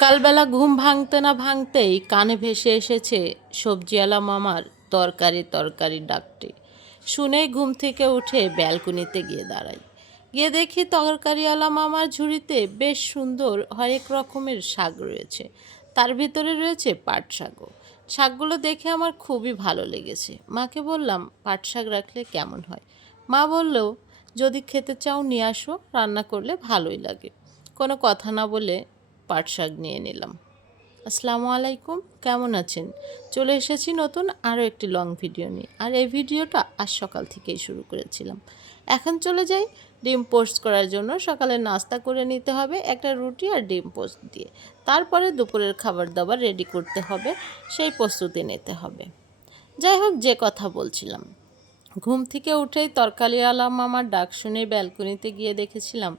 সকালবেলা ঘুম ভাঙতে না ভাঙতেই কানে ভেসে এসেছে সবজিওয়ালা মামার তরকারি তরকারি ডাকটি। শুনেই ঘুম থেকে উঠে ব্যালকনিতে গিয়ে দাঁড়াই। গিয়ে দেখি তরকারিওয়ালা মামার ঝুড়িতে বেশ সুন্দর হরেক রকমের শাক রয়েছে। তার ভিতরে রয়েছে পাট শাকও। শাকগুলো দেখে আমার খুবই ভালো লেগেছে। মাকে বললাম, পাট শাক রাখলে কেমন হয়? মা বলল, যদি খেতে চাও নিয়ে আসো, রান্না করলে ভালোই লাগে। কোনো কথা না বলে পাট শাক নিয়ে নিলাম। আসসালামু আলাইকুম, কেমন আছেন? চলে এসেছি নতুন আরও একটি লং ভিডিও নিয়ে। আর এই ভিডিওটা আজ সকাল থেকেই শুরু করেছিলাম। এখন চলে যাই ডিম পোস্ট করার জন্য। সকালে নাস্তা করে নিতে হবে একটা রুটি আর ডিম পোস্ট দিয়ে। তারপরে দুপুরের খাবার দাবার রেডি করতে হবে, সেই প্রস্তুতি নিতে হবে। যাই হোক, যে কথা বলছিলাম, ঘুম থেকে উঠেই তরকারিওয়ালা মামার ডাক শুনে ব্যালকনিতে গিয়ে দেখেছিলাম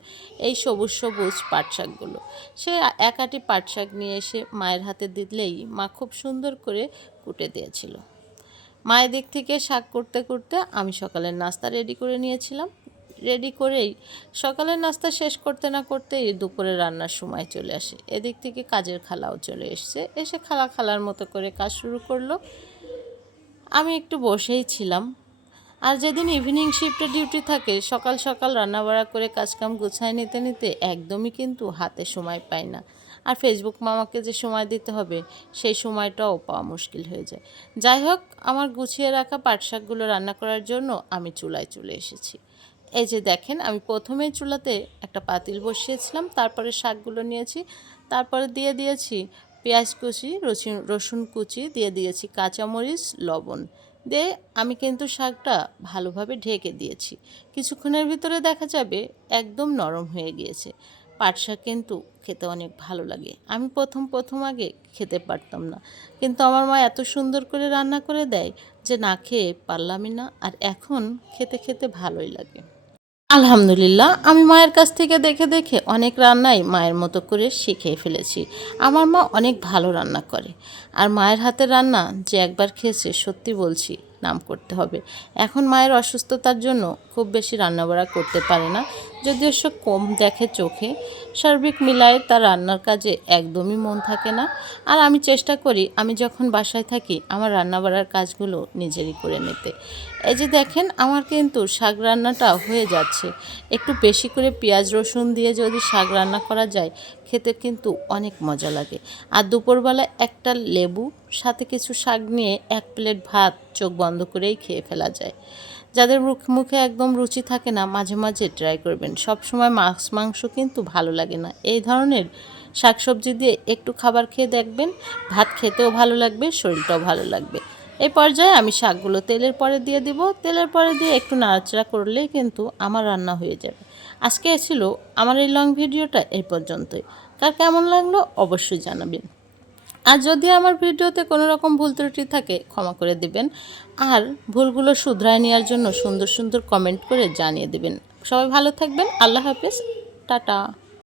এই সবুজ সবুজ পাট শাকগুলো। সে এক আঁটি পাট শাক নিয়ে এসে মায়ের হাতে দিলেই মা খুব সুন্দর করে কুটে দিয়েছিল। মায়ের দিক থেকে শাক করতে করতে আমি সকালের নাস্তা রেডি করে নিয়েছিলাম। রেডি করেই সকালের নাস্তা শেষ করতে না করতেই দুপুরে রান্নার সময় চলে আসে। এদিক থেকে কাজের খালাও চলে এসে খালার মতো করে কাজ শুরু করলো। আমি একটু বসেই ছিলাম। আর যেদিন ইভিনিং শিফটে ডিউটি থাকে, সকাল সকাল রান্নাবাড়া করে কাজকাম গুছায় নিতে নিতে একদমই কিন্তু হাতে সময় পাই না। আর ফেসবুক মামাকে যে সময় দিতে হবে, সেই সময়টাও পাওয়া মুশকিল হয়ে যায়। যাই হোক, আমার গুছিয়ে রাখা পাট শাকগুলো রান্না করার জন্য আমি চুলায় চলে এসেছি। এই যে দেখেন, আমি প্রথমে চুলাতে একটা পাতিল বসিয়েছিলাম, তারপরে শাকগুলো নিয়েছি, তারপরে দিয়ে দিয়েছি পেঁয়াজ কুচি, রসুন কুচি, দিয়ে দিয়েছি কাঁচামরিচ, লবণ দিয়ে আমি কিন্তু শাকটা ভালোভাবে ঢেকে দিয়েছি। কিছুক্ষণের ভিতরে দেখা যাবে একদম নরম হয়ে গিয়েছে। পাট শাক কিন্তু খেতে অনেক ভালো লাগে। আমি প্রথম আগে খেতে পারতাম না, কিন্তু আমার মা এত সুন্দর করে রান্না করে দেয় যে না খেয়ে পারলামই না। আর এখন খেতে খেতে ভালোই লাগে। আলহামদুলিল্লাহ, আমি মায়ের কাছ থেকে দেখে দেখে অনেক রান্নাই মায়ের মতো করে শিখে ফেলেছি। আমার মা অনেক ভালো রান্না করে। আর মায়ের হাতের রান্না যে একবার খেয়েছে, সত্যি বলছি, নাম করতে হবে। এখন মায়ের অসুস্থতার জন্য খুব বেশি রান্নাবাড়া করতে পারে না, যদিও সে কম দেখে চোখে। সার্বিক মিলায় তার রান্নার কাজে একদমই মন থাকে না। আর আমি চেষ্টা করি আমি যখন বাসায় থাকি আমার রান্নাবাড়ার কাজগুলো নিজেরই করে নিতে। এই যে দেখেন, আমার কিন্তু শাক রান্নাটা হয়ে যাচ্ছে। একটু বেশি করে পেঁয়াজ রসুন দিয়ে যদি শাক রান্না করা যায়, খেতে কিন্তু অনেক মজা লাগে। আর দুপুরবেলা একটা লেবু, সাথে কিছু শাক নিয়ে এক প্লেট ভাত চোখ বন্ধ করেই খেয়ে ফেলা যায়। যাদের মুখে একদম রুচি থাকে না, মাঝে মাঝে ট্রাই করবেন। সব সময় মাছ মাংস কিন্তু ভালো লাগে না, এই ধরনের শাকসবজি দিয়ে একটু খাবার খেয়ে দেখবেন, ভাত খেতেও ভালো লাগবে, শরীরটাও ভালো লাগবে। এই পর্যায়ে আমি শাকগুলো তেলের পরে দিয়ে দিব। তেলের পরে দিয়ে একটু নাড়াচাড়া করলেই কিন্তু আমার রান্না হয়ে যাবে। আজকে ছিল আমার এই লং ভিডিওটা এই পর্যন্তই। কার কেমন লাগলো অবশ্যই জানাবেন। আর যদি আমার ভিডিওতে কোনো রকম ভুল ত্রুটি থাকে, ক্ষমা করে দিবেন। আর ভুলগুলো শুধরায় নেওয়ার জন্য সুন্দর সুন্দর কমেন্ট করে জানিয়ে দেবেন। সবাই ভালো থাকবেন। আল্লাহ হাফেজ, টাটা।